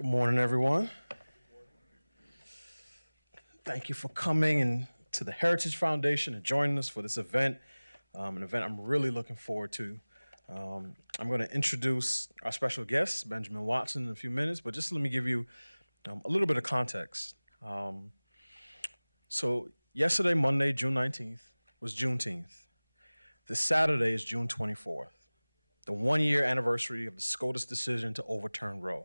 Good morning, everyone. Thank you for coming and to the Heritage Foundation and joining us for this event, an event I'm really looking forward to. I'm going to introduce our special guest, Benjamin Watson, in a few minutes, but just let me give you a little bit of context. So yesterday, Monday, June 19th, was Juneteenth. This Saturday is June 24th, the one-year anniversary of the SCOTUS decision to overturn Roe.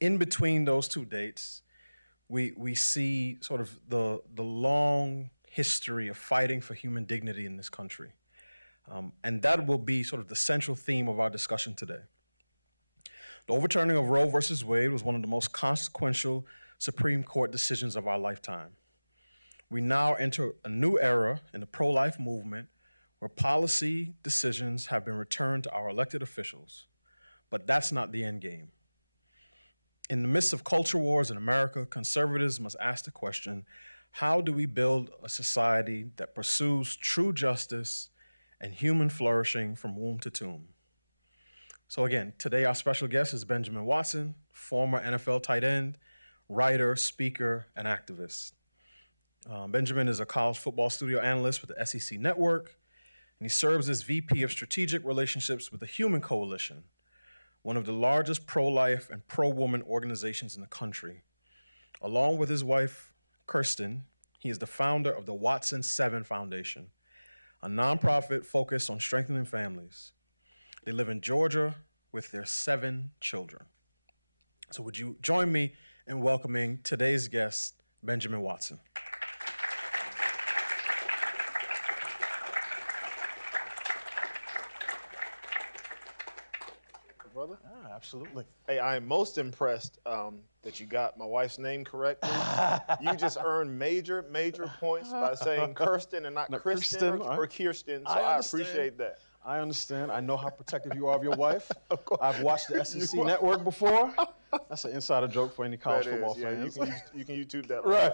In between those two dates, we see sort of the long history of fighting for human dignity in this country. And that will be sort of the central theme of our discussion today. The overturning of Roe versus Wade was one of the most consequential Supreme Court decisions of our lifetime. We now enter a new era in the pro-life movement where policy decisions have been returned to our elected officials. But that's not the end game. In the midst of culture wars in America, conservatives must ask the question, how do we build a society that pursues true justice and human flourishing from womb to tomb? So again, today our special guest is Benjamin Watson, former NFL tight end, writer, speaker, and activist. Benjamin is a college football studio analyst with the SEC Network, and he serves as VP of Strategic Relationships with the Human Coalition, one of the largest pro-life and pro-woman organizations in the country. Along with his wife, Kirsten, he is the founder of the Watson 7 Foundation, a nonprofit focused on strengthening families. They live in Georgia with their 7 children. So would you join me in welcoming today's guest, Benjamin Watson? Brother? Absolutely. Hey, I am most impressed that you got my wife's name correctly. You just earned major points by saying Kirsten and not Kristen or Kirsten, so I appreciate that. I understand. I know how protective you are of your wife. Of course. I've watched the SEC Network before. That's an insider joke for any college football fans. You can YouTube that. Right.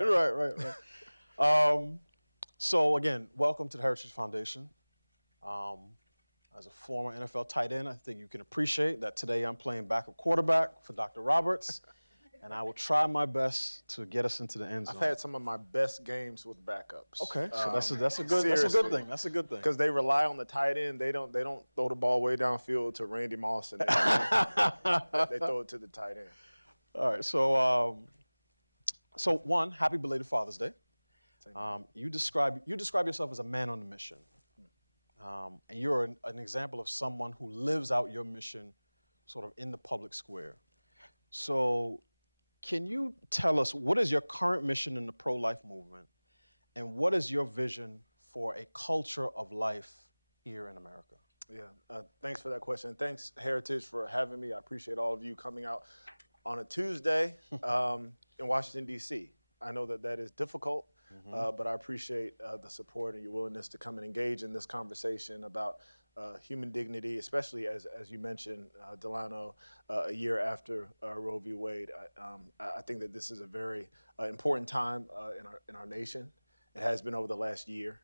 So again, welcome to the Heritage Foundation. As a former NFL tight end, I think you can appreciate that today I'm playing backup quarterback for Dr. Roberts, and I will try my best to get us into the end zone. I've had some of my best games with backups. Okay, so that's a good thing. That's a good thing. Because they rely on the tight end. They don't throw the ball way downfield to Randy Moss and they throw it to the tight end. All right, so one, happy belated Father's Day. You describe yourself as a man on a mission. And you're an example of someone who lives out your mission sort of in the public square. So can you tell us, what is your current mission in the pro-life movement, and what is your vision for a culture of life here in America? Yeah, thanks for that question. Thanks, Heritage, for having me. I appreciate all of you coming out on a Tuesday in Washington, D.C. I know that is difficult. But I appreciate the support and your willingness to come and engage in this conversation about human dignity, especially as you mentioned, Delano, a year after Roe v. Wade. I think that this is a very important time in our nation. It has been over the last year,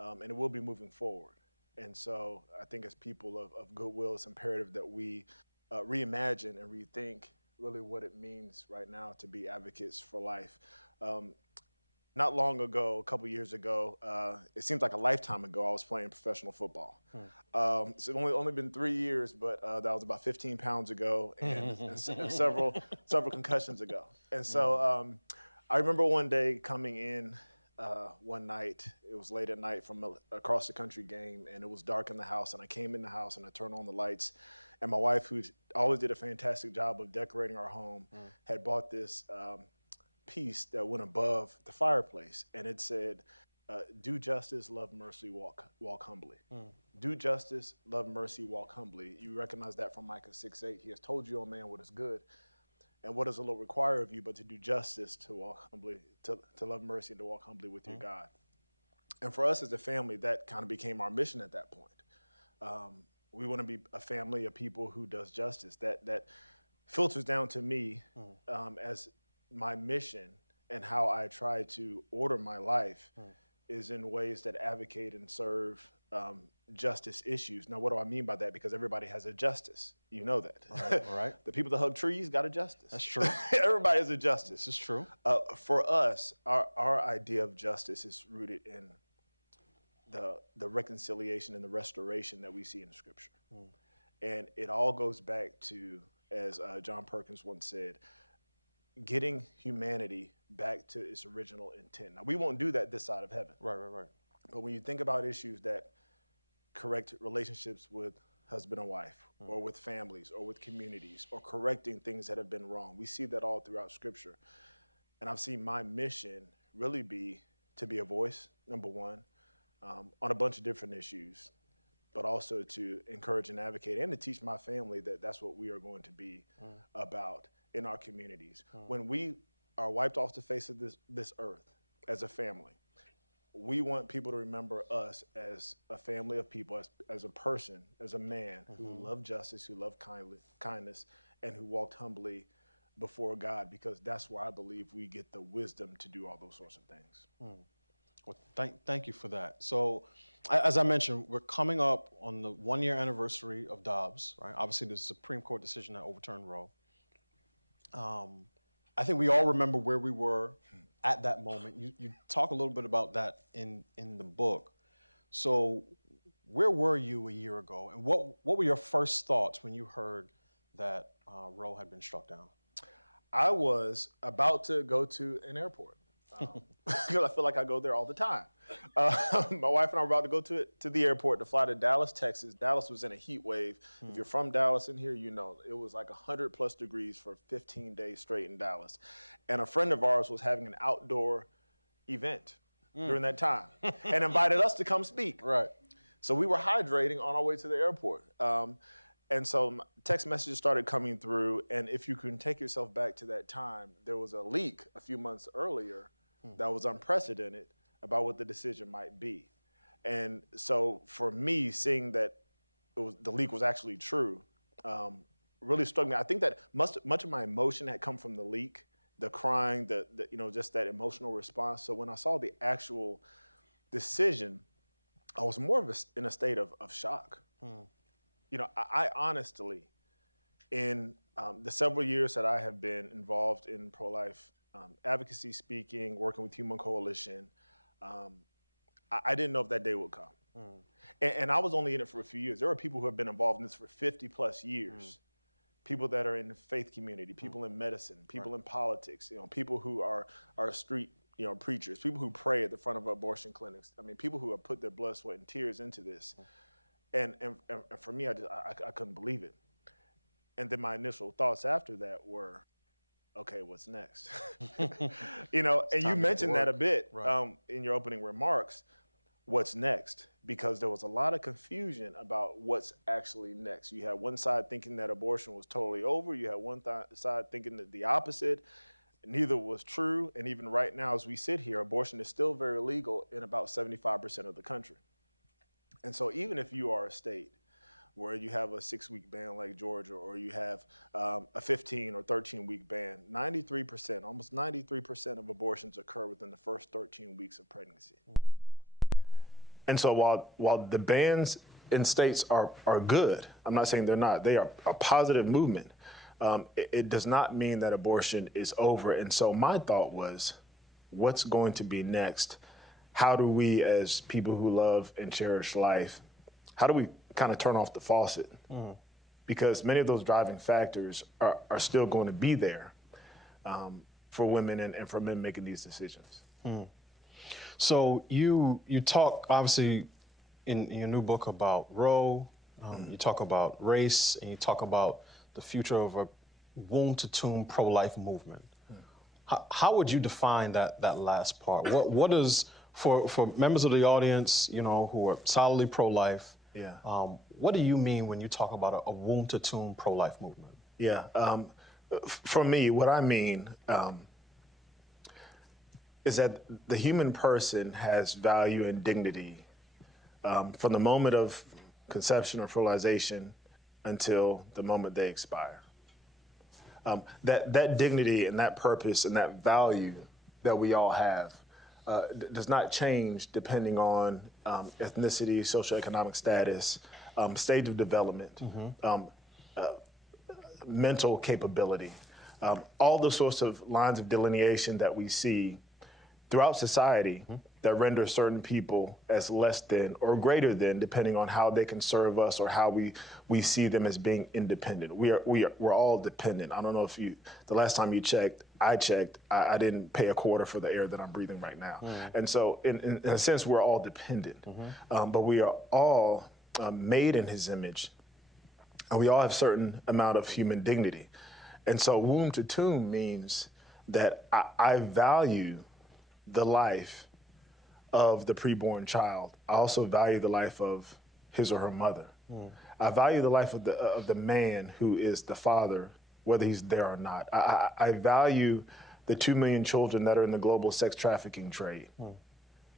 and it will be moving forward. And so I think as people of goodwill, it's imperative that we reimagine and rethink really what it means right now to be advocates for life. Not long ago, a couple years ago, it seems like a lifetime ago, I was playing professional football. It's only been 3 years, but that was about 15 pounds ago and several concussions ago. And so I remember one day coming in one night, it was late at night from a cross the country game, and it was dark in the house, and I came in the house and I turned on the lights, and my wife, who always did a fantastic job of decorating our home, had bought this piece that went above the fireplace, and it said, do justice, love mercy, walk humbly. Do justice, love mercy, walk humbly. You recognize that from Micah 6:8. He has told you, O man, what is good, and what does the Lord require of you but to do justice, to walk humbly, to love mercy, and to walk humbly with your God. And for us as a family, that kind of became our mission at that point. We want to be a family of people who does justice. That filters down to me as my mission, and how I try to order my life is in ways that advocate and serve justice issues. Now, what do I mean by that? Because everybody has a justice. You know that. All right. The people that hug trees got a justice. That's true. Everybody has a justice. This is true. For us, our idea of justice is rooted in the reconciliation and the restoration that we see in Scripture. And it all goes back to, as John Perkins once said, getting humanity back to its original intent. Now, we won't do that this side of heaven. Right. But when you think about issues that correct relationships with husband and wife, or with families, or with communities, or correcting things that have been wrong, we see that all throughout Scripture. And I've seen my mission really be to be a voice, number one, on a bunch of different issues, but also to encourage and advocate and to teach my family that that's what we are going to be about in our communities. When we are wiped off the face of this earth as a family, we want people to remember us as a family of people, as a person, as a man who loved justice, who loved kindness, and who walked humbly before God, because that's where I believe we get the wisdom to do all those sorts of things. Well, thank you for that. So, as I mentioned, we're coming up on the 1-year anniversary of Dobbs, right? Obviously, the Supreme Court decision that overturned Roe. I think we all remember where we were at that moment. You talk a little bit about that in the book. So, where were you a year ago, and what were your first thoughts when you heard that Roe had been struck down? I was about to go to an airport. Because I feel like I go there all the time. My wife and I were about to go to the airport to fly to Dallas, Texas. Dallas was in a heat wave. If you're from Dallas in here, you know it was like 100+ degrees for 15 days straight in Dallas. And a friend of ours was having an outdoor event during that time and invited us to come speak. Right. So we were hydrating on our way to the airport. And so text messages started coming through. And if you can take yourself back to that time, there was a leak a few months earlier that was unprecedented about what the decision might be. And so for me, seeing that the leak was actually true really struck me. I think that much of my emotion had come from the leak, the crying, the just that emotional response. So when I saw the actual decision, I was more in a state of shock. I honestly, in the several years that I have been involved in pro-life advocacy, speaking, working with Human Coalition, I didn't know if that day would come. And I was only in it for a few years. There are people who have been involved in this for 50+ years. People that are in the faith community, people in medicine, people in politics, people who are street preachers, people who pray at the front of abortion clinics. I mean, people who have put their blood, sweat, and tears into this. And for me, I couldn't believe it. And then my initial thoughts after that were, okay, what's next? And you mentioned that a bit in your opening remarks. What's next? Because there was a lot of confusion about what's actually next. You had one side thinking that abortion was totally over. You had one side thinking that the opposite. Neither was true. And even right now, as we sit here, abortion is still very legal in about 75% of the country. And so even if you are a state where you have a 6-week ban like Georgia, or you have a 15 or 13-week ban, almost 93% of abortions occur within the first 13 weeks of pregnancy. And so while the bans in states are good, I'm not saying they're not, they are a positive movement, it does not mean that abortion is over. And so my thought was, what's going to be next? How do we, as people who love and cherish life, how do we kind of turn off the faucet? Because many of those driving factors are still going to be there for women and for men making these decisions. So you talk, obviously, in your new book about Roe, you talk about race, and you talk about the future of a womb-to-tomb pro-life movement. How would you define that last part? What is, for members of the audience, who are solidly pro-life, what do you mean when you talk about a womb-to-tomb pro-life movement? For me, what I mean is that the human person has value and dignity from the moment of conception or fertilization until the moment they expire. That dignity and that purpose and that value that we all have does not change depending on ethnicity, socioeconomic status, stage of development, mental capability, all the sorts of lines of delineation that we see throughout society that render certain people as less than or greater than, depending on how they can serve us or how we see them as being independent. We're all dependent. I don't know if the last time you checked, I checked, I didn't pay a quarter for the air that I'm breathing right now. And so in a sense, we're all dependent, but we are all made in his image, and we all have a certain amount of human dignity. And so womb to tomb means that I value the life of the preborn child. I also value the life of his or her mother. I value the life of the man who is the father, whether he's there or not. I value the 2 million children that are in the global sex trafficking trade.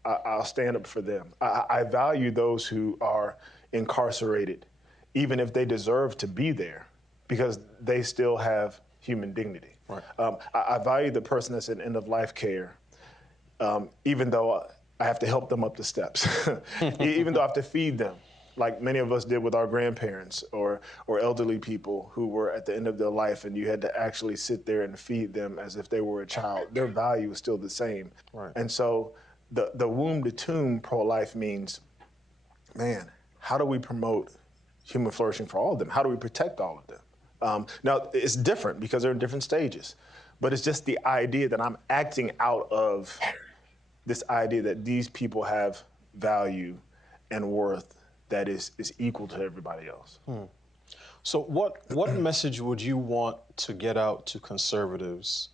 I'll stand up for them. I value those who are incarcerated, even if they deserve to be there, because they still have human dignity. Right. I value the person that's in end-of-life care, even though I have to help them up the steps, even though I have to feed them, like many of us did with our grandparents or elderly people who were at the end of their life, and you had to actually sit there and feed them as if they were a child. Their value is still the same. Right. And so the womb to tomb pro-life means, man, how do we promote human flourishing for all of them? How do we protect all of them? Now, it's different because they're in different stages, but it's just the idea that I'm acting out of this idea that these people have value and worth that is equal to everybody else. So what message would you want to get out to conservatives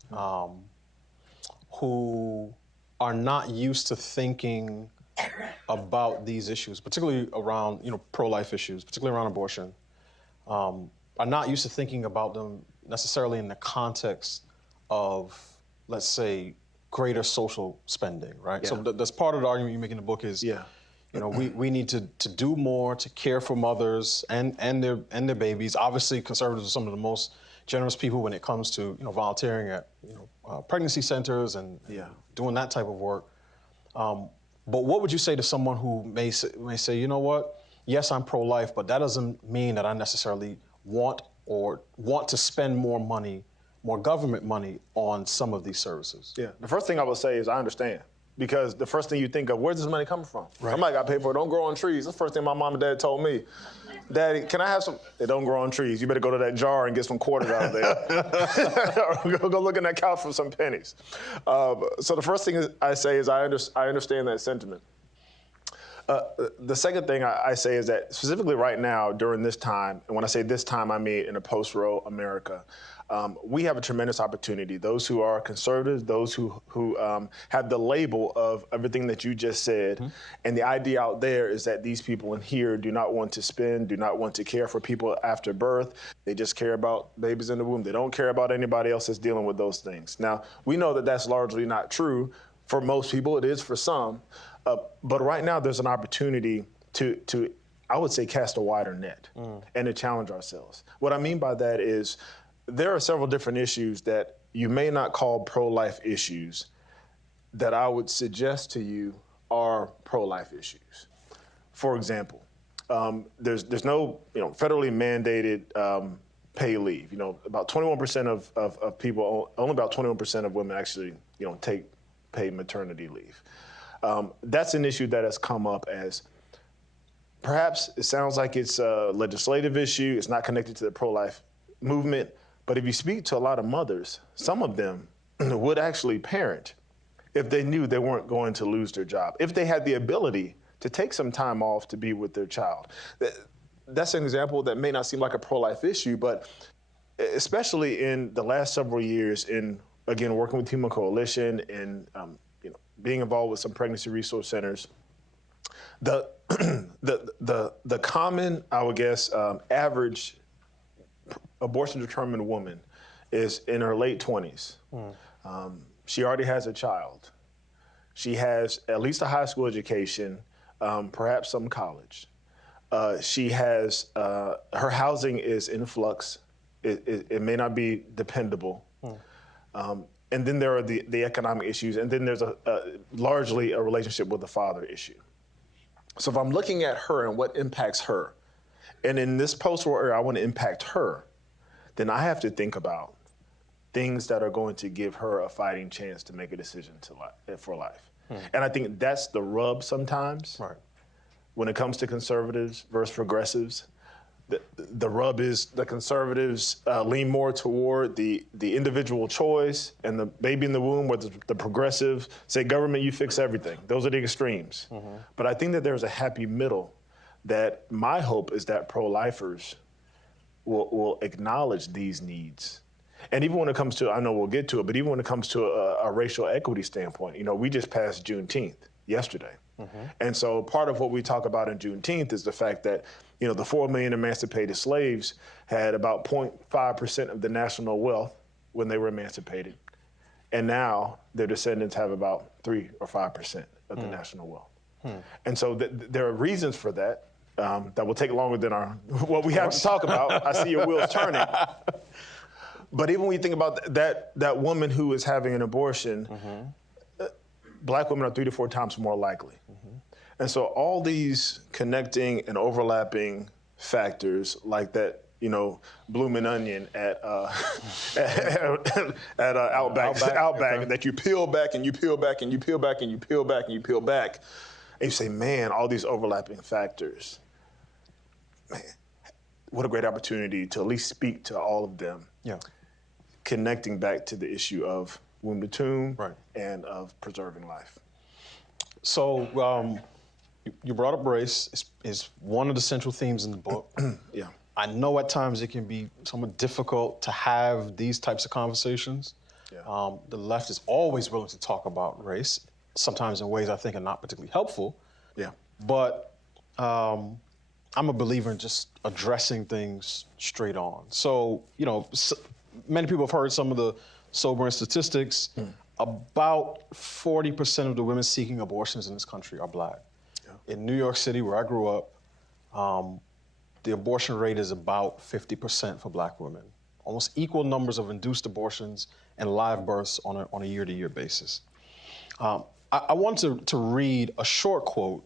who are not used to thinking about these issues, particularly around pro-life issues, particularly around abortion, are not used to thinking about them necessarily in the context of, let's say, greater social spending, right? Yeah. So that's part of the argument you make in the book is, we need to do more to care for mothers and their babies. Obviously, conservatives are some of the most generous people when it comes to volunteering at pregnancy centers and doing that type of work. But what would you say to someone who may say, you know what, yes, I'm pro-life, but that doesn't mean that I necessarily want to spend more money, more government money on some of these services? Yeah, the first thing I would say is I understand. Because the first thing you think of, where's this money coming from? Right. Somebody got paid for it. Don't grow on trees. That's the first thing my mom and dad told me. Daddy, can I have some? They don't grow on trees. You better go to that jar and get some quarters out of there. Or go look in that couch for some pennies. So the first thing I say is I understand that sentiment. The second thing I say is that specifically right now, during this time, and when I say this time, I mean in a post-Roe America, we have a tremendous opportunity. Those who are conservatives, those who have the label of everything that you just said, and the idea out there is that these people in here do not want to spend, do not want to care for people after birth. They just care about babies in the womb. They don't care about anybody else that's dealing with those things. Now, we know that that's largely not true for most people. It is for some. But right now, there's an opportunity to I would say, cast a wider net and to challenge ourselves. What I mean by that is there are several different issues that you may not call pro-life issues that I would suggest to you are pro-life issues. For example, there's no federally mandated pay leave. About 21% of people, only about 21% of women actually take paid maternity leave. That's an issue that has come up as perhaps it sounds like it's a legislative issue. It's not connected to the pro-life movement. But if you speak to a lot of mothers, some of them would actually parent if they knew they weren't going to lose their job, if they had the ability to take some time off to be with their child. That's an example that may not seem like a pro-life issue, but especially in the last several years in, again, working with Human Coalition and being involved with some pregnancy resource centers, the common, I would guess, average abortion-determined woman is in her late 20s. She already has a child. She has at least a high school education, perhaps some college. She has, her housing is in flux. It may not be dependable. and then there are the economic issues, and then there's largely a relationship with the father issue. So if I'm looking at her and what impacts her, and in this post-Roe era, I want to impact her, then I have to think about things that are going to give her a fighting chance to make a decision for life. And I think that's the rub sometimes when it comes to conservatives versus progressives. The rub is the conservatives lean more toward the individual choice and the baby in the womb, where the progressives say, government, you fix everything. Those are the extremes. But I think that there's a happy middle that my hope is that pro-lifers will acknowledge these needs. And even when it comes to, I know we'll get to it, but even when it comes to a racial equity standpoint, we just passed Juneteenth yesterday. And so part of what we talk about in Juneteenth is the fact that, the 4 million emancipated slaves had about 0.5% of the national wealth when they were emancipated. And now their descendants have about 3 or 5% of the national wealth. And so there are reasons for that that will take longer than what we have to talk about. I see your wheels turning. But even when you think about that woman who is having an abortion, Black women are 3 to 4 times more likely. And so all these connecting and overlapping factors, like that, blooming onion at Outback, that you peel back and you peel back and you peel back and you peel back and you peel back, and you say, man, all these overlapping factors, man, what a great opportunity to at least speak to all of them. Connecting back to the issue of womb to tomb and of preserving life. So you brought up race. Is one of the central themes in the book. I know at times it can be somewhat difficult to have these types of conversations. The left is always willing to talk about race, sometimes in ways I think are not particularly helpful. But I'm a believer in just addressing things straight on. So, many people have heard some of the sobering statistics. About 40% of the women seeking abortions in this country are Black. In New York City, where I grew up, the abortion rate is about 50% for Black women. Almost equal numbers of induced abortions and live births on a year-to-year basis. I want to read a short quote.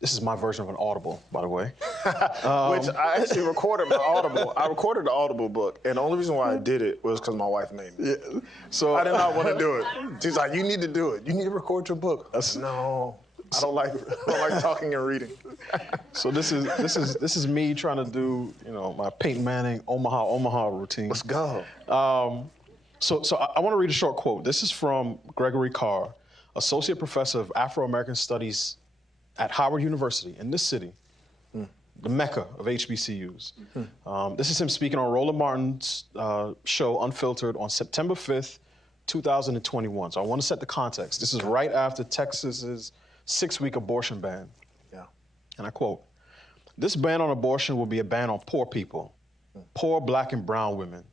This is my version of an Audible, by the way. Which I actually recorded my Audible. I recorded the Audible book, and the only reason why I did it was because my wife made me. So I did not want to do it. She's like, "You need to do it. You need to record your book." I said, "No, I don't like talking and reading." So this is me trying to do my Peyton Manning Omaha routine. Let's go. So I want to read a short quote. This is from Gregory Carr, Associate Professor of Afro-American Studies at Howard University in this city, the mecca of HBCUs. This is him speaking on Roland Martin's show, Unfiltered, on September 5th, 2021. So I want to set the context. This is right after Texas's 6-week abortion ban. And I quote, "This ban on abortion will be a ban on poor people, poor Black and brown women.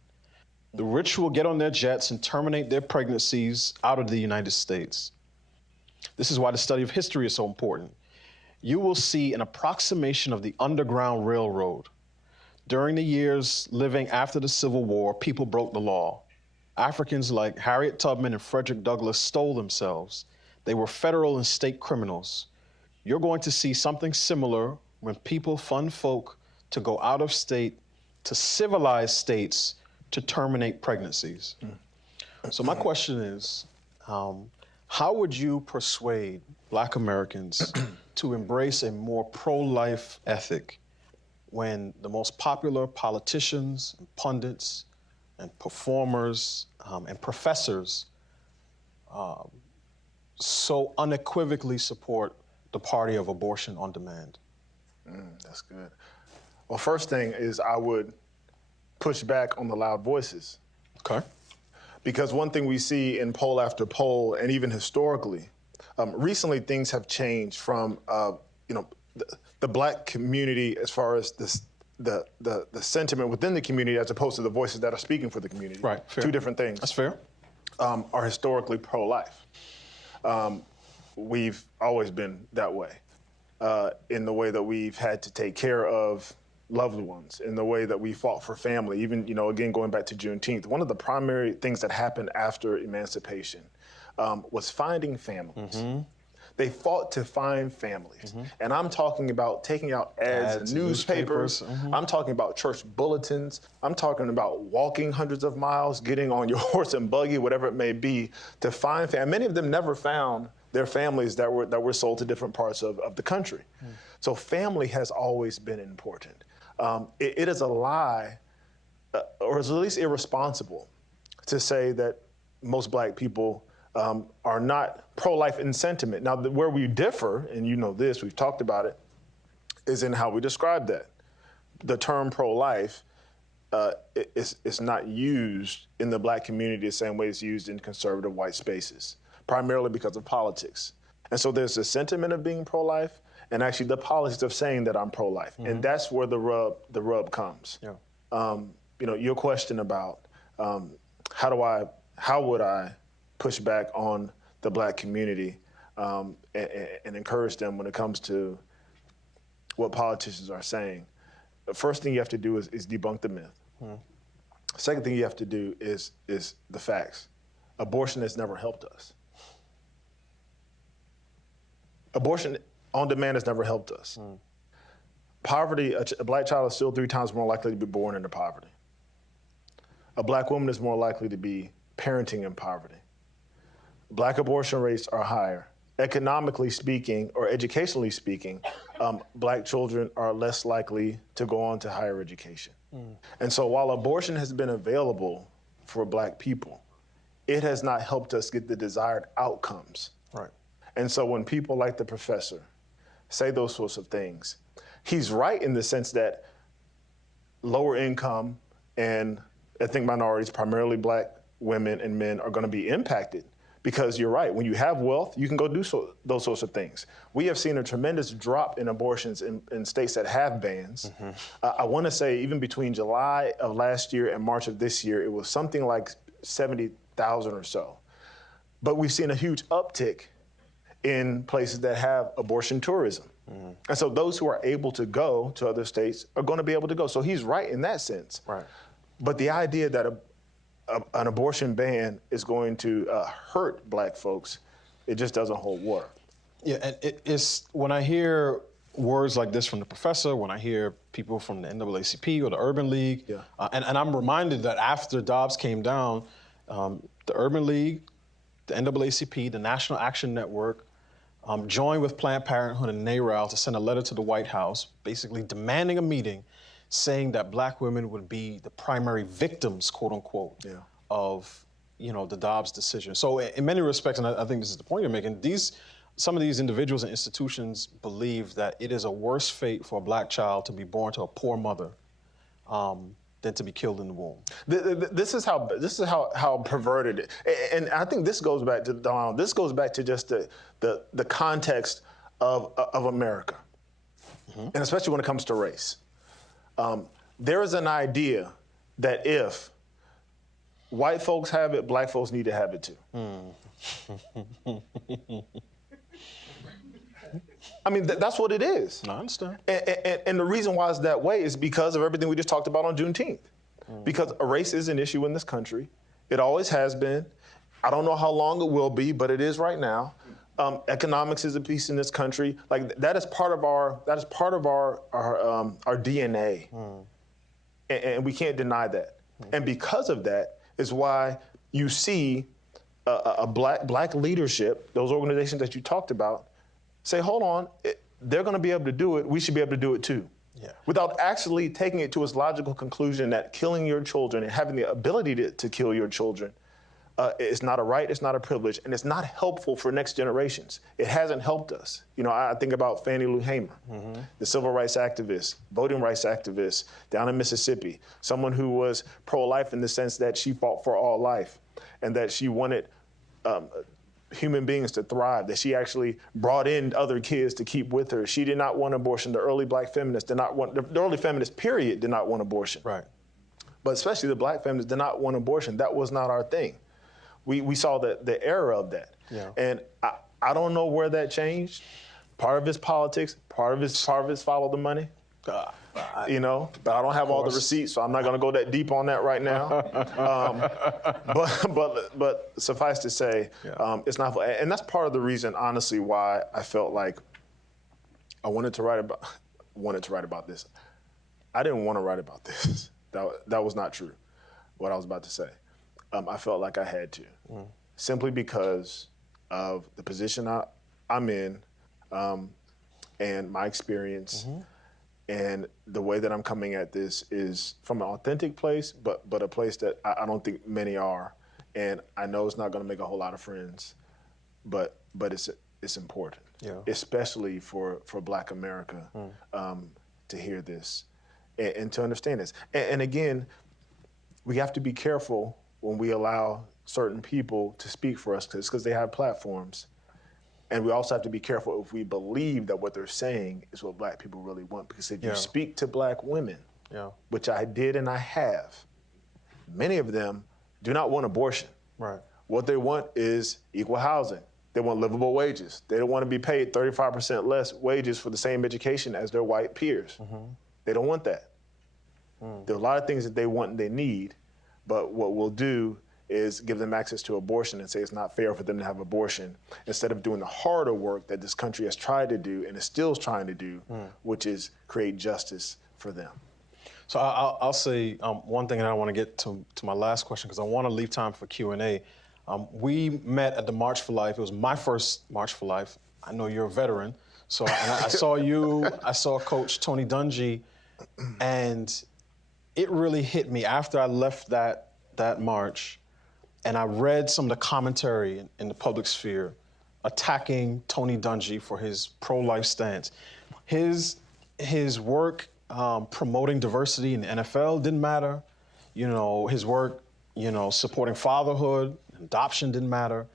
The rich will get on their jets and terminate their pregnancies out of the United States. This is why the study of history is so important. You will see an approximation of the Underground Railroad. During the years living after the Civil War, people broke the law. Africans like Harriet Tubman and Frederick Douglass stole themselves. They were federal and state criminals. You're going to see something similar when people fund folk to go out of state to civilized states to terminate pregnancies." So my question is, how would you persuade Black Americans to embrace a more pro-life ethic when the most popular politicians and pundits and performers and professors so unequivocally support the party of abortion on demand? That's good. Well, first thing is I would push back on the loud voices. Okay. Because one thing we see in poll after poll, and even historically, recently things have changed from the Black community as far as the sentiment within the community as opposed to the voices that are speaking for the community. Right. Fair. Two different things. That's fair. Are historically pro-life. We've always been that way in the way that we've had to take care of loved ones, in the way that we fought for family. Even, again, going back to Juneteenth, one of the primary things that happened after emancipation was finding families. They fought to find families. And I'm talking about taking out ads in newspapers. I'm talking about church bulletins. I'm talking about walking hundreds of miles, getting on your horse and buggy, whatever it may be, to find families. Many of them never found their families that were sold to different parts of the country. So family has always been important. It is a lie, or is at least irresponsible, to say that most black people are not pro-life in sentiment. Now, where we differ, and you know this, we've talked about it, is in how we describe that. The term pro-life is not used in the black community the same way it's used in conservative white spaces, primarily because of politics. And so there's a sentiment of being pro-life, and actually the politics of saying that I'm pro-life. And that's where the rub comes. Yeah. Your question about how would I push back on the black community and encourage them when it comes to what politicians are saying. The first thing you have to do is debunk the myth. Second thing you have to do is the facts. Abortion has never helped us. Abortion on demand has never helped us. Poverty, a black child is still 3 times more likely to be born into poverty. A black woman is more likely to be parenting in poverty. Black abortion rates are higher. Economically speaking, or educationally speaking, black children are less likely to go on to higher education. And so while abortion has been available for black people, it has not helped us get the desired outcomes. Right. And so when people like the professor say those sorts of things, he's right in the sense that lower income and ethnic minorities, primarily black women and men, are going to be impacted. Because you're right, when you have wealth, you can go do those sorts of things. We have seen a tremendous drop in abortions in states that have bans. I want to say even between July of last year and March of this year, it was something like 70,000 or so. But we've seen a huge uptick in places that have abortion tourism. And so those who are able to go to other states are going to be able to go. So he's right in that sense. Right. But the idea that an abortion ban is going to hurt black folks, it just doesn't hold water. Yeah, and it's when I hear words like this from the professor, when I hear people from the NAACP or the Urban League, and I'm reminded that after Dobbs came down, the Urban League, the NAACP, the National Action Network, joined with Planned Parenthood and NARAL to send a letter to the White House, basically demanding a meeting, saying that black women would be the primary victims, quote unquote, of the Dobbs decision. So in many respects, and I think this is the point you're making, some of these individuals and institutions believe that it is a worse fate for a black child to be born to a poor mother than to be killed in the womb. This is how perverted it. And I think this goes back to Donald. This goes back to just the context of America, and especially when it comes to race. There is an idea that if white folks have it, black folks need to have it too. I mean, that's what it is. I understand. And the reason why it's that way is because of everything we just talked about on Juneteenth. Because race is an issue in this country. It always has been. I don't know how long it will be, but it is right now. Economics is a piece in this country. Like that is part of our DNA, and we can't deny that. And because of that is why you see a black leadership, those organizations that you talked about, say, hold on, they're going to be able to do it. We should be able to do it too. Yeah. Without actually taking it to its logical conclusion that killing your children and having the ability to kill your children it's not a right, it's not a privilege, and it's not helpful for next generations. It hasn't helped us. I think about Fannie Lou Hamer, the civil rights activist, voting rights activist down in Mississippi, someone who was pro-life in the sense that she fought for all life and that she wanted human beings to thrive, that she actually brought in other kids to keep with her. She did not want abortion. The early black feminists did not want, the early feminists, period, did not want abortion. Right. But especially the black feminists did not want abortion. That was not our thing. We saw the era of that. Yeah. And I don't know where that changed. Part of it's politics, part of it's follow the money. You know, but I don't have all the receipts, so I'm not going to go that deep on that right now. But suffice to say, it's not. And that's part of the reason, honestly, why I felt like I wanted to write about this. I didn't want to write about this. That was not true. What I was about to say. I felt like I had to, simply because of the position I'm in, and my experience. And the way that I'm coming at this is from an authentic place, but a place that I don't think many are. And I know it's not going to make a whole lot of friends, but it's important, especially for Black America, to hear this and to understand this. And again, we have to be careful when we allow certain people to speak for us because they have platforms. And we also have to be careful if we believe that what they're saying is what Black people really want. Because if you speak to Black women, which I did and I have, many of them do not want abortion. Right. What they want is equal housing. They want livable wages. They don't want to be paid 35% less wages for the same education as their white peers. They don't want that. There are a lot of things that they want and they need, but what we'll do is give them access to abortion and say it's not fair for them to have abortion instead of doing the harder work that this country has tried to do and is still trying to do, which is create justice for them. So I'll say one thing, and I want to get to my last question because I want to leave time for Q&A. We met at the March for Life. It was my first March for Life. I know you're a veteran. So I saw you, I saw Coach Tony Dungy, and it really hit me after I left that march. And I read some of the commentary in the public sphere attacking Tony Dungy for his pro-life stance. His work promoting diversity in the NFL didn't matter. You know, his work, supporting fatherhood, adoption didn't matter.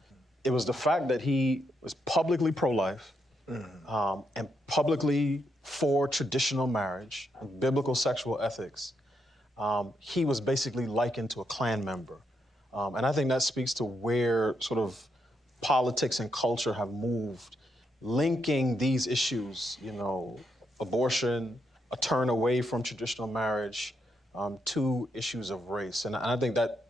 It was the fact that he was publicly pro-life and publicly for traditional marriage and biblical sexual ethics. He was basically likened to a Klan member. And I think that speaks to where sort of politics and culture have moved, linking these issues, abortion, a turn away from traditional marriage, to issues of race. And I think that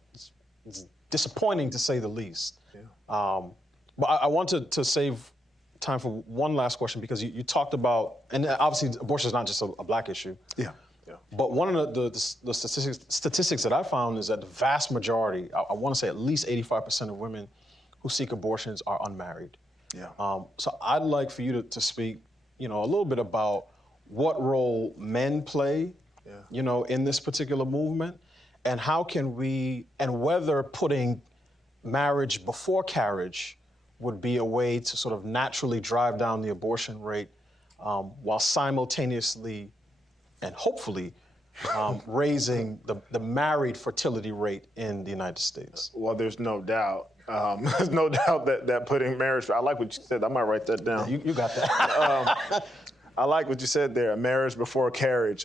is disappointing to say the least. But I wanted to save time for one last question because you talked about, and obviously abortion is not just a Black issue. But one of the statistics that I found is that the vast majority, I want to say at least 85% of women who seek abortions are unmarried. So I'd like for you to speak, a little bit about what role men play, in this particular movement, and how can we, and whether putting marriage before carriage would be a way to sort of naturally drive down the abortion rate while simultaneously and hopefully raising the married fertility rate in the United States. Well, there's no doubt. There's no doubt that putting marriage, I like what you said, I might write that down. You got that. I like what you said there. Marriage before carriage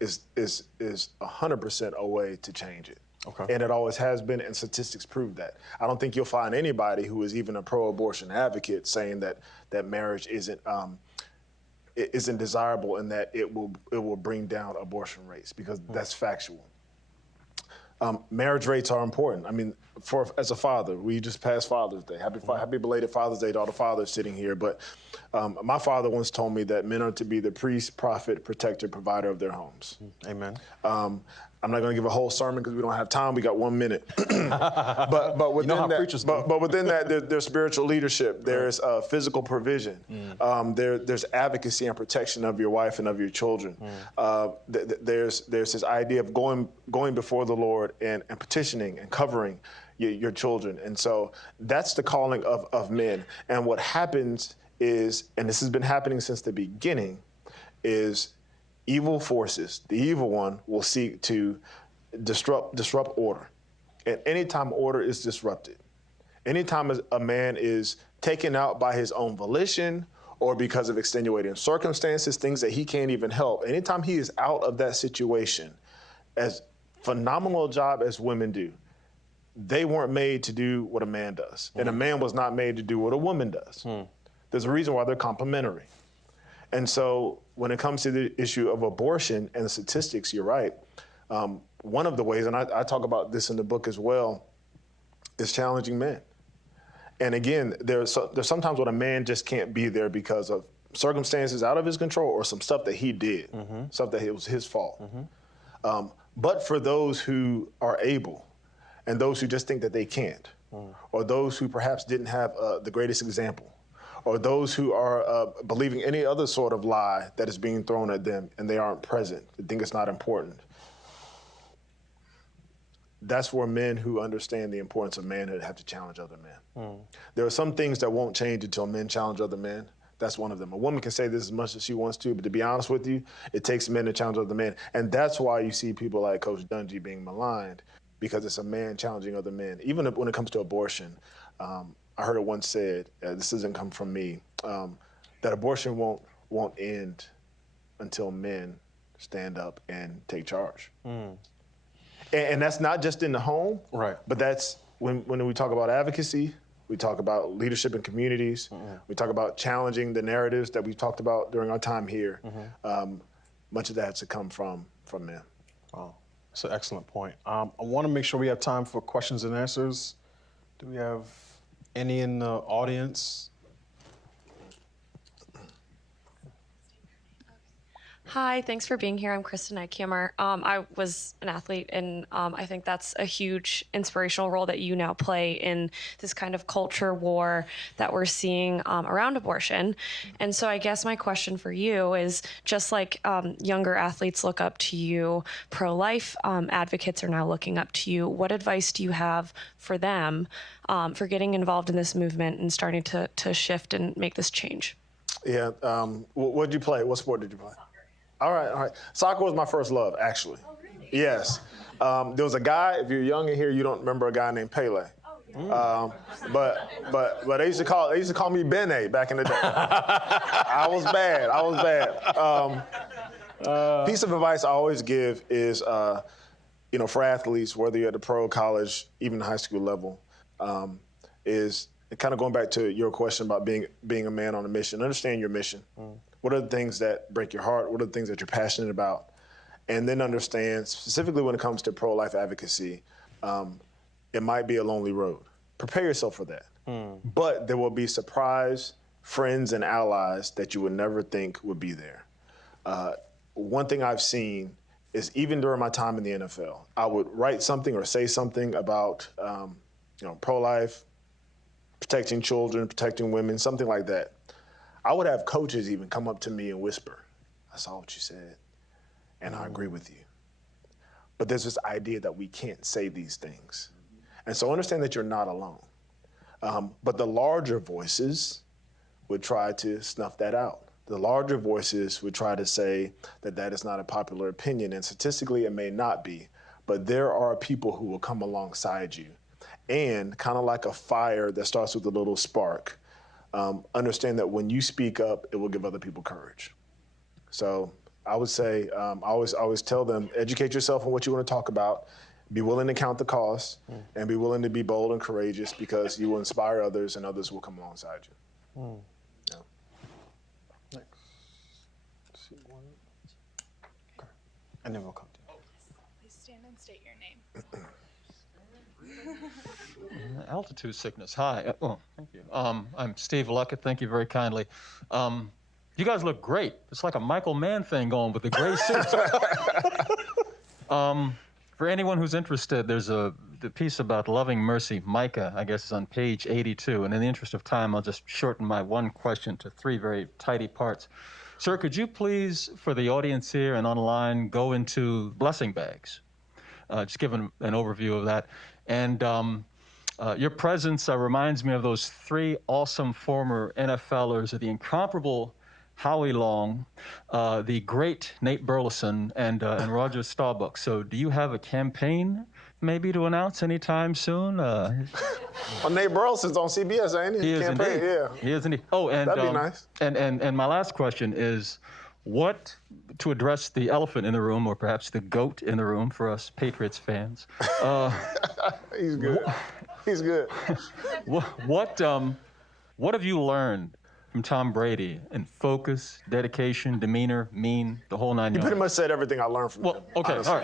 is 100% a way to change it. Okay. And it always has been, and statistics prove that. I don't think you'll find anybody who is even a pro-abortion advocate saying that marriage isn't desirable and that it will bring down abortion rates because that's factual. Marriage rates are important. I mean, as a father, we just passed Father's Day. Happy belated Father's Day to all the fathers sitting here. But my father once told me that men are to be the priest, prophet, protector, provider of their homes. Amen. I'm not going to give a whole sermon because we don't have time. We got 1 minute. but within but within that, there's spiritual leadership. There's physical provision. There's advocacy and protection of your wife and of your children. There's this idea of going before the Lord and petitioning and covering your children. And so that's the calling of men. And what happens is, and this has been happening since the beginning, is evil forces, the evil one, will seek to disrupt order. And anytime order is disrupted, anytime a man is taken out by his own volition or because of extenuating circumstances, things that he can't even help, anytime he is out of that situation, as phenomenal a job as women do, they weren't made to do what a man does. And a man was not made to do what a woman does. There's a reason why they're complementary. And so when it comes to the issue of abortion and the statistics, you're right. One of the ways, and I talk about this in the book as well, is challenging men. And again, there's sometimes when a man just can't be there because of circumstances out of his control or some stuff that he did, stuff that it was his fault. But for those who are able and those who just think that they can't, or those who perhaps didn't have the greatest example, or those who are believing any other sort of lie that is being thrown at them and they aren't present, they think it's not important. That's where men who understand the importance of manhood have to challenge other men. There are some things that won't change until men challenge other men. That's one of them. A woman can say this as much as she wants to, but to be honest with you, it takes men to challenge other men. And that's why you see people like Coach Dungy being maligned, because it's a man challenging other men. Even when it comes to abortion, I heard it once said, this doesn't come from me, that abortion won't end until men stand up and take charge. And that's not just in the home, right? But that's when we talk about advocacy, we talk about leadership in communities, we talk about challenging the narratives that we talked about during our time here. Much of that has to come from men. Wow, that's an excellent point. I want to make sure we have time for questions and answers. Do we have any in the audience? Hi, thanks for being here. I'm Kristen Eichhammer. I was an athlete, and I think that's a huge inspirational role that you now play in this kind of culture war that we're seeing around abortion. And so I guess my question for you is, just like younger athletes look up to you, pro-life advocates are now looking up to you. What advice do you have for them for getting involved in this movement and starting to shift and make this change? Yeah, what did you play? What sport did you play? All right. Soccer was my first love, actually. Oh, really? Yes. There was a guy, if you're young in here, you don't remember a guy named Pele. But they used to call me Bene back in the day. I was bad. Piece of advice I always give is, for athletes, whether you're at the pro, college, even the high school level, is kind of going back to your question about being a man on a mission. Understand your mission. What are the things that break your heart? What are the things that you're passionate about? And then understand, specifically when it comes to pro-life advocacy, it might be a lonely road. Prepare yourself for that. But there will be surprise friends and allies that you would never think would be there. One thing I've seen is even during my time in the NFL, I would write something or say something about pro-life, protecting children, protecting women, something like that. I would have coaches even come up to me and whisper, I saw what you said, and I agree with you. But there's this idea that we can't say these things. And so understand that you're not alone. But the larger voices would try to snuff that out. The larger voices would try to say that that is not a popular opinion, and statistically it may not be, but there are people who will come alongside you. And kind of like a fire that starts with a little spark, understand that when you speak up, it will give other people courage. So I would say, I always tell them, educate yourself on what you want to talk about, be willing to count the cost, and be willing to be bold and courageous, because you will inspire others and others will come alongside you. Yeah. Next. Let's see one. Okay. And then we'll come to you. Please stand and state your name. Altitude sickness. Hi. Thank you. I'm Steve Luckett. Thank you very kindly. You guys look great. It's like a Michael Mann thing going with the gray suits. For anyone who's interested, there's the piece about loving mercy. Micah, I guess, is on page 82. And in the interest of time, I'll just shorten my one question to 3 very tidy parts. Sir, could you please, for the audience here and online, go into blessing bags? Just give an overview of that. And your presence reminds me of those 3 awesome former NFLers, the incomparable Howie Long, the great Nate Burleson, and Roger Staubach. So do you have a campaign maybe to announce anytime soon? Well, Nate Burleson's on CBS, ain't he? He is Campaign, indeed. yeah. He is indeed. Oh, and that'd be nice. And my last question is, what, to address the elephant in the room, or perhaps the goat in the room for us Patriots fans? He's good. He's good. What have you learned from Tom Brady in focus, dedication, demeanor, mean, the whole nine You yards? pretty much said everything I learned from him. Okay, honestly. all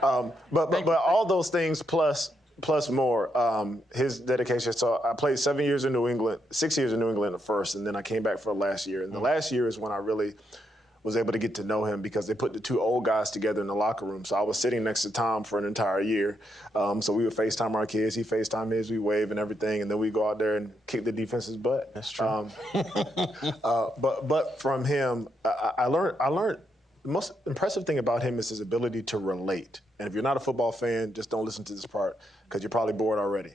right. But all those things plus more, his dedication. So I played 7 years in New England, 6 years in New England at first, and then I came back for the last year. And the last year is when I really was able to get to know him because they put the two old guys together in the locker room. So I was sitting next to Tom for an entire year. So we would FaceTime our kids. He FaceTime his, we wave and everything, and then we go out there and kick the defense's butt. That's true. But from him, I learned the most impressive thing about him is his ability to relate. And if you're not a football fan, just don't listen to this part because you're probably bored already.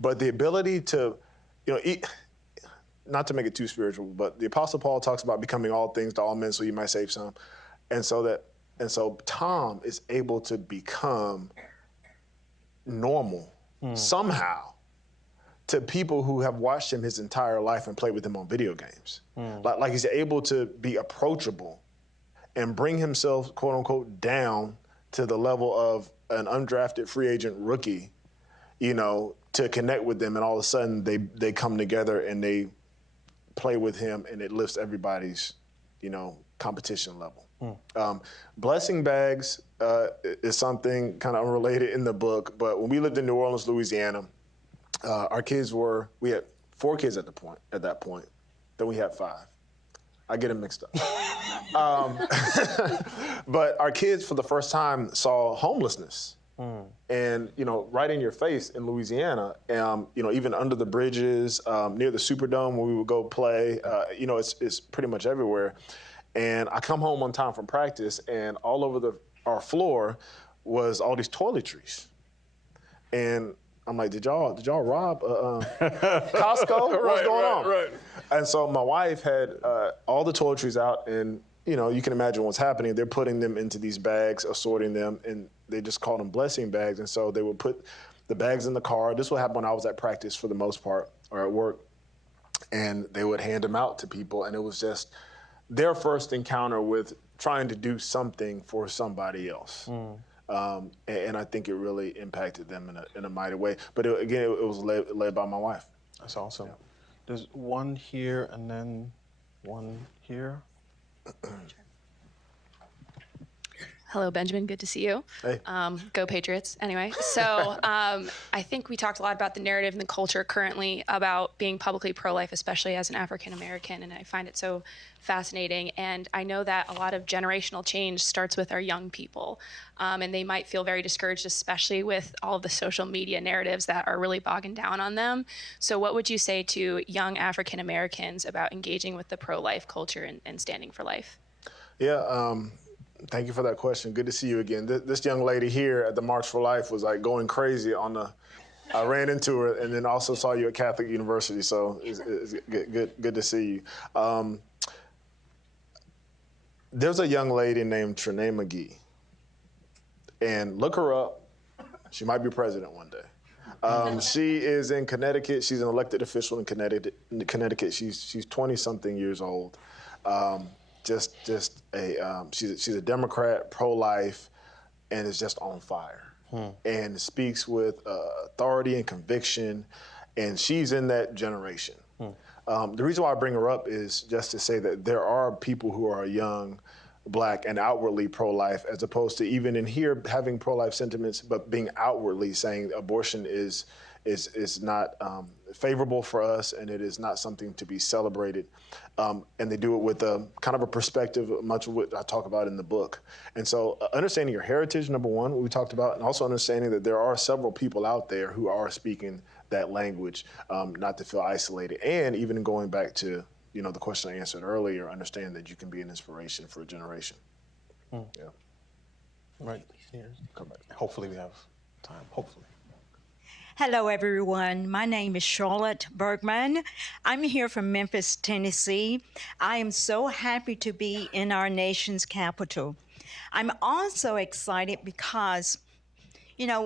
But the ability to, not to make it too spiritual, but the Apostle Paul talks about becoming all things to all men so you might save some. And so Tom is able to become normal somehow to people who have watched him his entire life and played with him on video games. Like he's able to be approachable and bring himself, quote unquote, down to the level of an undrafted free agent rookie, to connect with them. And all of a sudden they come together and they play with him, and it lifts everybody's, competition level. Blessing bags is something kind of unrelated in the book, but when we lived in New Orleans, Louisiana, we had 4 kids at that point. Then we had 5. I get them mixed up. But our kids, for the first time, saw homelessness. And, right in your face in Louisiana, even under the bridges, near the Superdome where we would go play, it's pretty much everywhere. And I come home one time from practice, and all over our floor was all these toiletries. And I'm like, did y'all rob Costco? What's going on? Right. And so my wife had all the toiletries out, and you can imagine what's happening. They're putting them into these bags, assorting them, and they just called them blessing bags. And so they would put the bags in the car. This would happen when I was at practice for the most part, or at work. And they would hand them out to people, and it was just their first encounter with trying to do something for somebody else. And I think it really impacted them in a mighty way. But it was led by my wife. That's awesome. Yeah. There's one here and then one here. Hello, Benjamin. Good to see you. Hey. Go Patriots. Anyway, so I think we talked a lot about the narrative and the culture currently about being publicly pro-life, especially as an African American, and I find it so fascinating. And I know that a lot of generational change starts with our young people, and they might feel very discouraged, especially with all of the social media narratives that are really bogging down on them. So what would you say to young African Americans about engaging with the pro-life culture and standing for life? Yeah. Thank you for that question. Good to see you again. This young lady here at the March for Life was like going crazy I ran into her and then also saw you at Catholic University, so it's good to see you. There's a young lady named Trinae McGee, and look her up. She might be president one day. She is in Connecticut. She's an elected official in Connecticut. She's 20-something years old. She's a Democrat, pro-life, and is just on fire. And speaks with authority and conviction, and she's in that generation. The reason why I bring her up is just to say that there are people who are young, Black, and outwardly pro-life, as opposed to even in here having pro-life sentiments, but being outwardly saying abortion is not favorable for us, and it is not something to be celebrated. And they do it with a kind of a perspective, much of what I talk about in the book. And so understanding your heritage, number one, what we talked about, and also understanding that there are several people out there who are speaking that language, not to feel isolated. And even going back to, the question I answered earlier, understand that you can be an inspiration for a generation. Yeah. Right here. Come back. Hopefully we have time. Hopefully. Hello, everyone. My name is Charlotte Bergman. I'm here from Memphis, Tennessee. I am so happy to be in our nation's capital. I'm also excited because,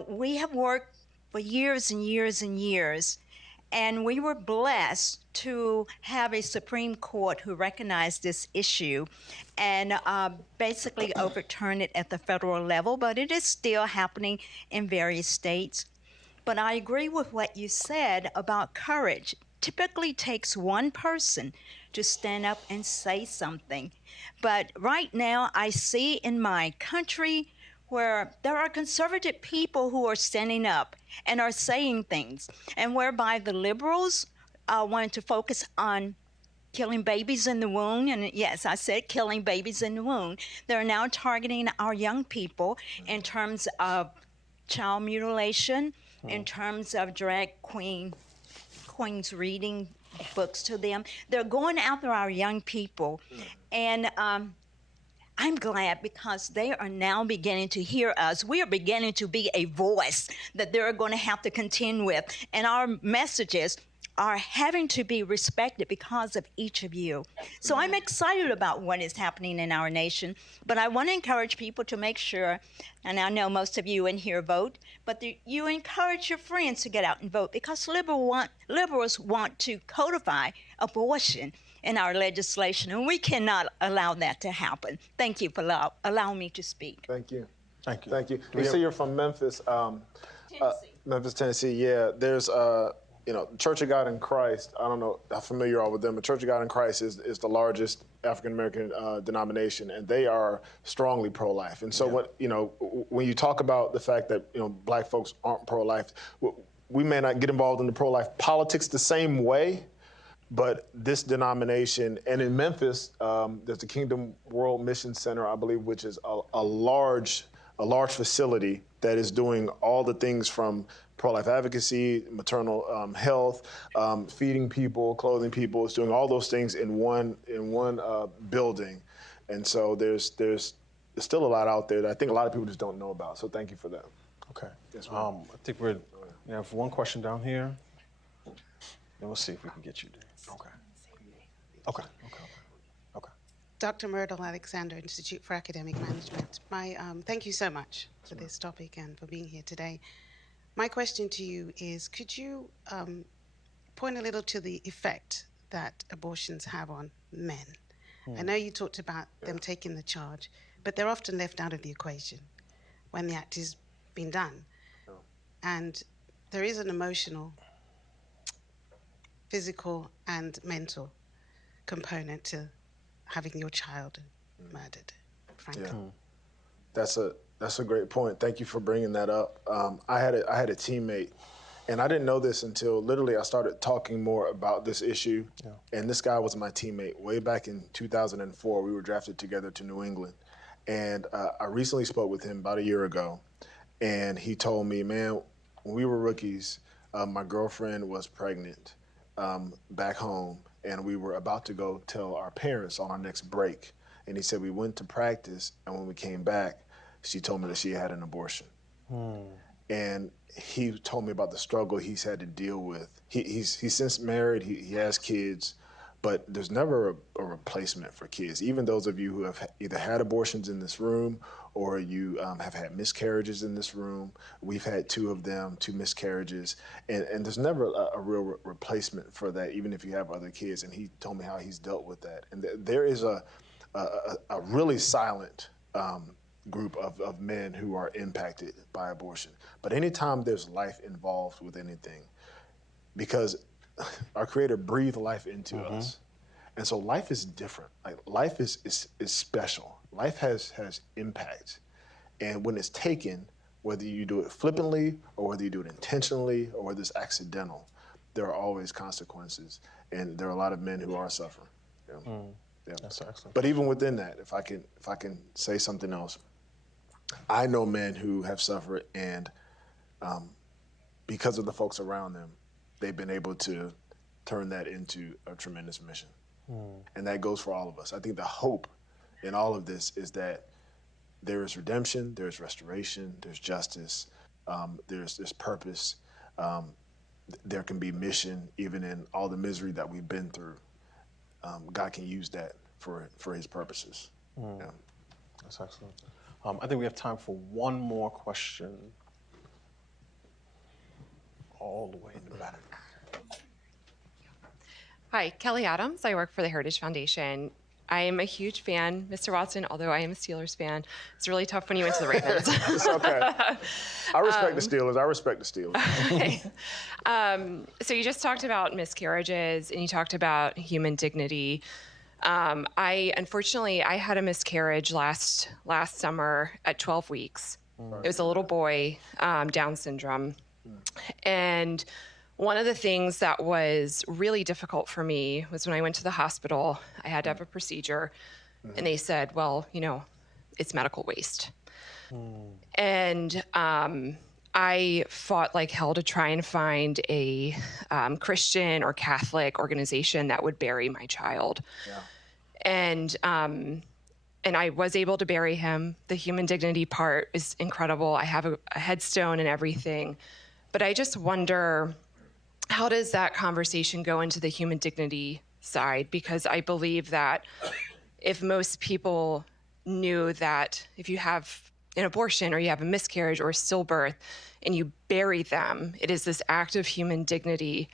we have worked for years and years and years, and we were blessed to have a Supreme Court who recognized this issue and basically overturned it at the federal level, but it is still happening in various states. But I agree with what you said about courage. typically takes one person to stand up and say something. But right now, I see in my country where there are conservative people who are standing up and are saying things, and whereby the liberals wanted to focus on killing babies in the womb. And yes, I said killing babies in the womb. They're now targeting our young people in terms of child mutilation, in terms of drag queens reading books to them. They're going after our young people. And I'm glad because they are now beginning to hear us. We are beginning to be a voice that they're going to have to contend with. And our messages are having to be respected because of each of you. So I'm excited about what is happening in our nation, but I want to encourage people to make sure, and I know most of you in here vote, but you encourage your friends to get out and vote, because liberals want to codify abortion in our legislation, and we cannot allow that to happen. Thank you for allowing me to speak. Thank you. Thank you. Thank you. You say you're from Memphis. Memphis, Tennessee. Yeah, there's Church of God in Christ. I don't know how familiar you are with them, but Church of God in Christ is the largest African American denomination, and they are strongly pro-life. And so, when you talk about the fact that black folks aren't pro-life, we may not get involved in the pro-life politics the same way, but this denomination, and in Memphis, there's the Kingdom World Mission Center, I believe, which is a large facility that is doing all the things from pro-life advocacy, maternal health, feeding people, clothing people. It's doing all those things in one building, and so there's still a lot out there that I think a lot of people just don't know about. So thank you for that. Okay. Yes, I think we have one question down here. Then we'll see if we can get you there. Okay. Dr. Myrtle Alexander, Institute for Academic Management. Thank you so much for this topic and for being here today. My question to you is, could you point a little to the effect that abortions have on men? I know you talked about them taking the charge, but they're often left out of the equation when the act is being done. And there is an emotional, physical, and mental component to having your child murdered, frankly. Yeah. That's a great point. Thank you for bringing that up. I had a teammate, and I didn't know this until literally I started talking more about this issue. Yeah. And this guy was my teammate way back in 2004. We were drafted together to New England, and I recently spoke with him about a year ago, and he told me, man, when we were rookies, my girlfriend was pregnant back home, and we were about to go tell our parents on our next break. And he said we went to practice, and when we came back, she told me that she had an abortion. And he told me about the struggle he's had to deal with. He's since married, he has kids, but there's never a replacement for kids. Even those of you who have either had abortions in this room or you have had miscarriages in this room. We've had 2 of them, 2 miscarriages, and there's never a real replacement for that, even if you have other kids. And he told me how he's dealt with that. And there is a really silent group of men who are impacted by abortion. But anytime there's life involved with anything, because our Creator breathed life into us. And so life is different. Like life is special. Life has impact. And when it's taken, whether you do it flippantly or whether you do it intentionally or whether it's accidental, there are always consequences. And there are a lot of men who are suffering. Yeah. Yeah. That's excellent. But even within that, if I can say something else, I know men who have suffered, and because of the folks around them, they've been able to turn that into a tremendous mission. And that goes for all of us. I think the hope in all of this is that there is redemption, there's restoration, there's justice, there's purpose. There can be mission even in all the misery that we've been through. God can use that for his purposes. Yeah. That's excellent. I think we have time for one more question. All the way in the back. Hi, Kelly Adams. I work for the Heritage Foundation. I am a huge fan, Mr. Watson, although I am a Steelers fan. It's really tough when you went to the Ravens. It's okay. I respect the Steelers. I respect the Steelers. So you just talked about miscarriages and you talked about human dignity. Unfortunately, I had a miscarriage last summer at 12 weeks. It was a little boy, Down syndrome. And one of the things that was really difficult for me was when I went to the hospital, I had to have a procedure, and they said, well, it's medical waste. And I fought like hell to try and find a Christian or Catholic organization that would bury my child. Yeah. And I was able to bury him. The human dignity part is incredible. I have a headstone and everything. But I just wonder, how does that conversation go into the human dignity side? Because I believe that if most people knew that if you have an abortion or you have a miscarriage or a stillbirth and you bury them, it is this act of human dignity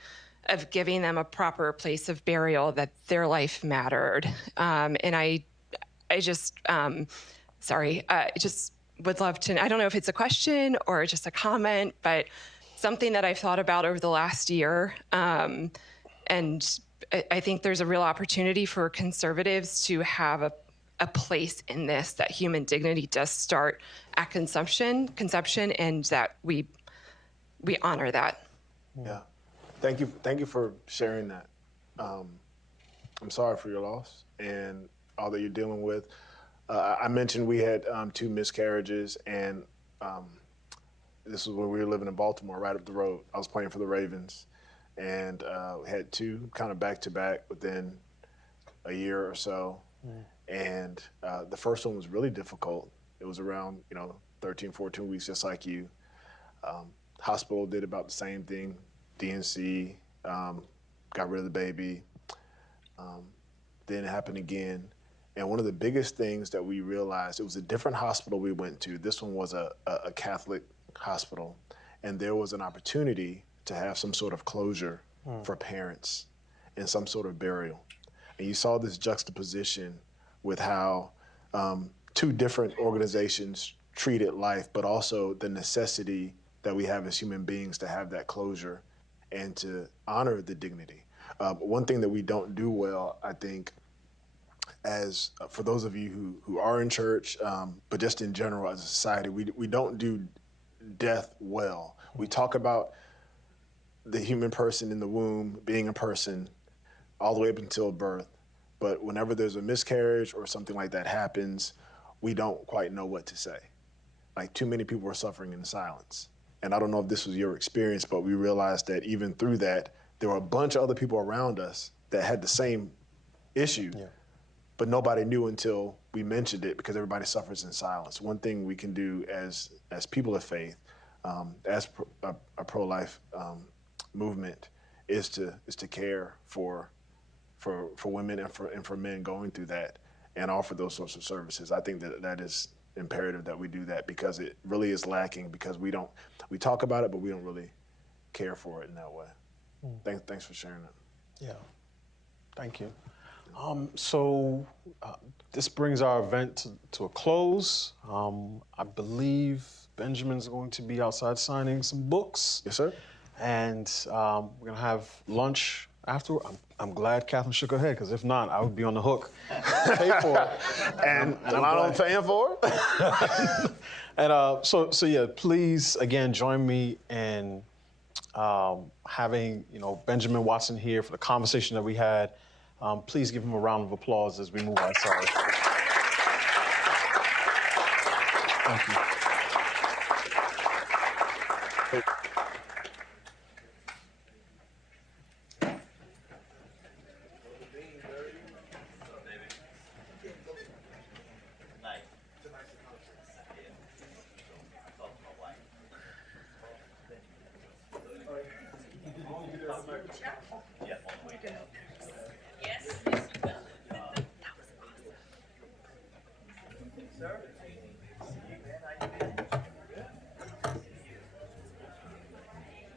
of giving them a proper place of burial, that their life mattered. And I just would love to, I don't know if it's a question or just a comment, but something that I've thought about over the last year. And I think there's a real opportunity for conservatives to have a place in this, that human dignity does start at conception, and that we honor that. Yeah. Thank you for sharing that. I'm sorry for your loss and all that you're dealing with. I mentioned we had 2 miscarriages, and this was when we were living in Baltimore, right up the road. I was playing for the Ravens, and we had 2 kind of back-to-back within a year or so. And the first one was really difficult. It was around 13, 14 weeks, just like you. Hospital did about the same thing. DNC, got rid of the baby. Then it happened again. And one of the biggest things that we realized, it was a different hospital we went to. This one was a Catholic hospital. And there was an opportunity to have some sort of closure for parents and some sort of burial. And you saw this juxtaposition with how 2 different organizations treated life, but also the necessity that we have as human beings to have that closure and to honor the dignity. One thing that we don't do well, I think, as for those of you who are in church, but just in general as a society, we don't do death well. We talk about the human person in the womb being a person all the way up until birth. But whenever there's a miscarriage or something like that happens, we don't quite know what to say. Like, too many people are suffering in silence. And I don't know if this was your experience, but we realized that even through that, there were a bunch of other people around us that had the same issue, but nobody knew until we mentioned it, because everybody suffers in silence. One thing we can do as people of faith, as a pro-life movement, is to care for women and for men going through that, and offer those sorts of services. I think that is imperative that we do that, because it really is lacking, because we talk about it, but we don't really care for it in that way. Thanks for sharing that. Yeah, thank you. So this brings our event to a close. I believe Benjamin's going to be outside signing some books. Yes, sir. And we're gonna have lunch afterward. I'm glad Catherine shook her head, because if not, I would be on the hook to pay for it. and I'm paying for it. And so yeah, please again join me in having Benjamin Watson here for the conversation that we had. Please give him a round of applause as we move outside. Thank you. Sir?